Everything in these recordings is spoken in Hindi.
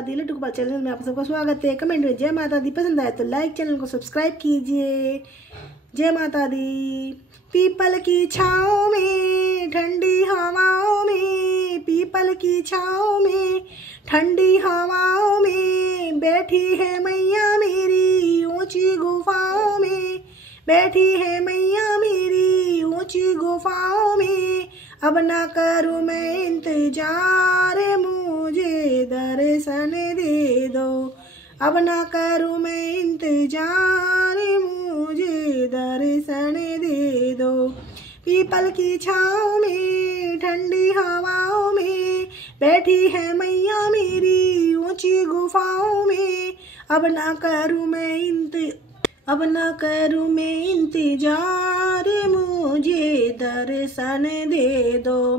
दी लड्डू गोपाल चैनल में आप सबका स्वागत है। कमेंट में जय माता दी पसंद आए तो लाइक, चैनल को सब्सक्राइब कीजिए। जय माता दी। पीपल की छाँव में ठंडी हवाओं में, पीपल की छाँव में ठंडी हवाओं में बैठी है मैया मेरी ऊंची गुफाओं में, बैठी है मैया मेरी ऊंची गुफाओं में। अब ना करूँ मैं इंतजार, मुझे दर्शन दे दो। अब ना करूँ मैं इंतजार, मुझे दर्शन दे दो। पीपल की छाँव में ठंडी हवाओं में बैठी है मैया मेरी ऊंची गुफाओं में। अब ना करूँ मैं इंतजार, मुझे दर्शन दे दो।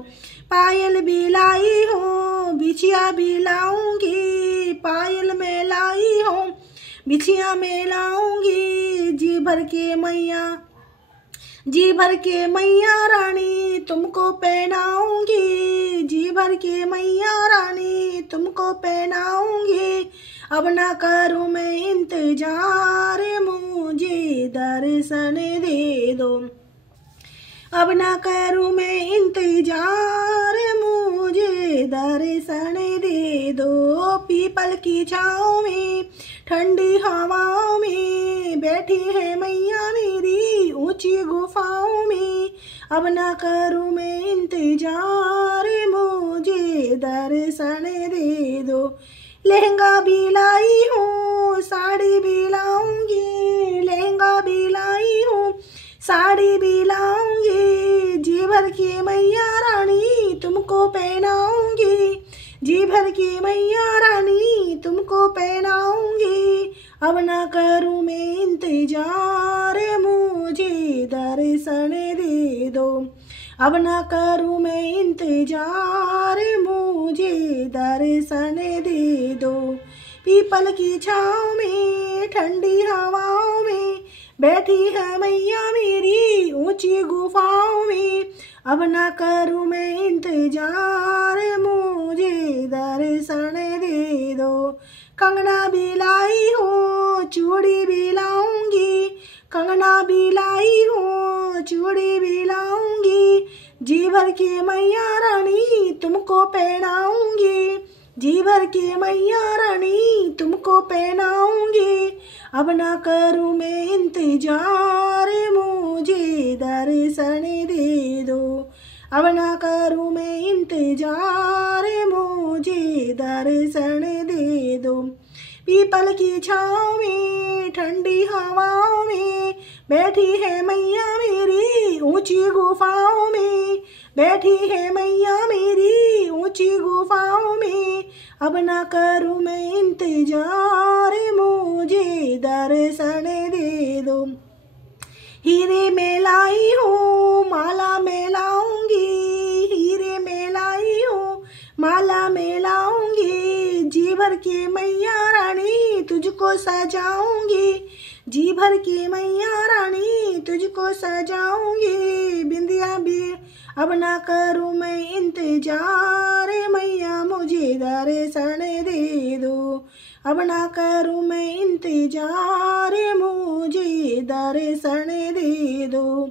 पायल भी लाई हूँ बिछिया भी लाऊंगी, पायल में लाई हूँ बिछिया में लाऊंगी। जी भर के मैया रानी तुमको पहनाऊंगी, जी भर के मैया रानी तुमको पहनाऊंगी। अब ना करूँ मैं इंतजार, मुझे दर्शन दे दो। अब ना करूँ मैं इंतजार, मुझे दर्शन दे दो। पीपल की छाँव में ठंडी हवाओं में बैठी है मैया मेरी ऊंची गुफाओं में। अब ना करूँ मैं इंतजार, मुझे दर्शन दे दो। लहंगा भी लाई हूँ साड़ी भी लाऊंगी, लहंगा भी लाई हूँ साड़ी भी लाऊंगी। जी भर की मैया रानी तुमको पहनाऊंगी, जी भर की मैया रानी तुमको पहनाऊंगी। अब ना करूँ मैं इंतजार, मुझे दर्शन दे दो। अब ना करूँ मैं इंतजार, मुझे दर्शन दे दो। पीपल की छाँव में ठंडी हवाओं में बैठी है मैया मेरी ऊंची गुफाओं में। अब ना करूँ मैं इंतजार, मुझे दर्शन दे दो। कंगना भी लाई हूँ चूड़ी भी लाऊंगी, कंगना भी लाई हूँ चूड़ी भी लाऊंगी। जी भर की मैया रानी तुमको पहनाऊंगी, जी भर की मैया रानी तुमको पहनाऊंगी। अब ना करूँ मैं इंतजार, मुझे दर्शन दे दो। अब ना करूँ मैं इंतजार, मुझे दर्शन दे दो। पीपल की छाँव में ठंडी हवाओं में बैठी है मैया मेरी ऊंची गुफाओं में, बैठी है मैया मेरी ऊंची गुफाओं में। अब ना करूँ मैं इंतजार, मुझे दर्शन दे दो। हीरे में लाई हूँ माला में लाऊंगी, हीरे में लाई हूँ माला में लाऊंगी। जी भर की मैया रानी तुझको सजाऊंगी, जी भर की मैया रानी तुझको सजाऊंगी। बिंदिया भी अब ना करूँ मैं इंतजार, मैया मुझे दर्शन दे दो। अब ना करूँ मैं इंतजार, मुझे दर्शन दे दो।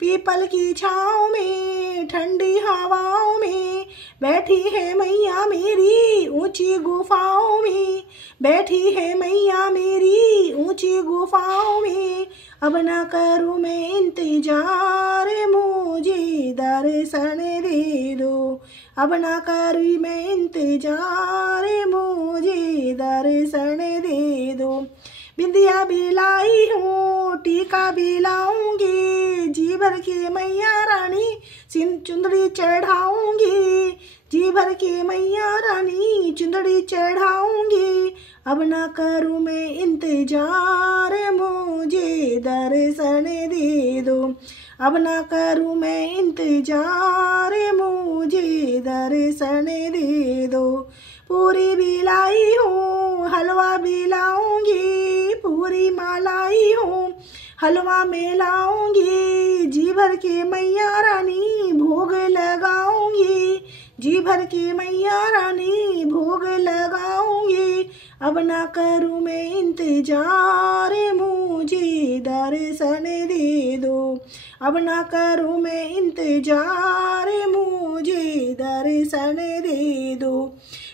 पीपल की छाँव में ठंडी हवाओं में बैठी है मैया मेरी ऊंची गुफाओं में, बैठी है मैया मेरी ऊंची गुफाओं में। अब ना करूँ मैं इंतजार, मुझे दर्शन दे दो। अब ना करूँ मैं इंतजार, मुझे दर्शन दे दो। बिंदिया भी लाई हूँ टीका भी लाऊंगी, जी भर की मैया रानी चुंदड़ी चढ़ाऊंगी, जी भर की मैया रानी चुंदड़ी चढ़ाऊंगी। अब ना करूँ मैं इंतजार, मुझे दर्शन दे दो। अब ना करूँ मैं इंतजार, मुझे दर्शन दे दो। पूरी भी लाई हूँ हलवा भी लाऊंगी, पूरी मलाई हूँ हलवा में लाऊंगी। जी भर के मैया रानी भोग लगाऊंगी, जी भर के मैया रानी भोग लगाऊंगी। अब ना करूँ मैं इंतजार, मुझे दर्शन दे दो। अब ना करूँ मैं इंतजार, मुझे दर्शन दे दो।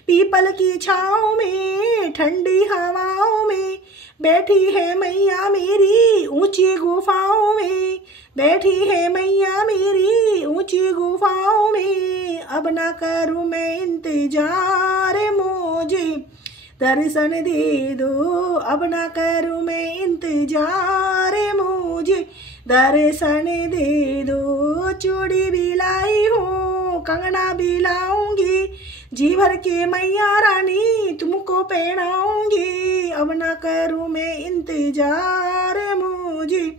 पीपल की छाँव में ठंडी हवाओं में बैठी है मैया मेरी ऊंची गुफाओं में, बैठी है मैया मेरी ऊंची गुफाओं में। अब ना करूँ मैं इंतजार, मुझे दर्शन दे दो। अब ना करूँ मैं इंतजार, मुझे दर्शन दे दो। चूड़ी भी लाई हूँ, कंगना भी लाऊंगी, जी भर के मैया रानी तुमको पहनाऊंगी। अब ना करूँ मैं इंतजार, मुझे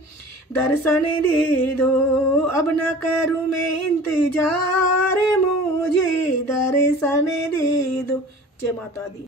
दर्शन दे दो। अब ना करूँ मैं इंतजार, मुझे दर्शन दे दो। जय माता दी।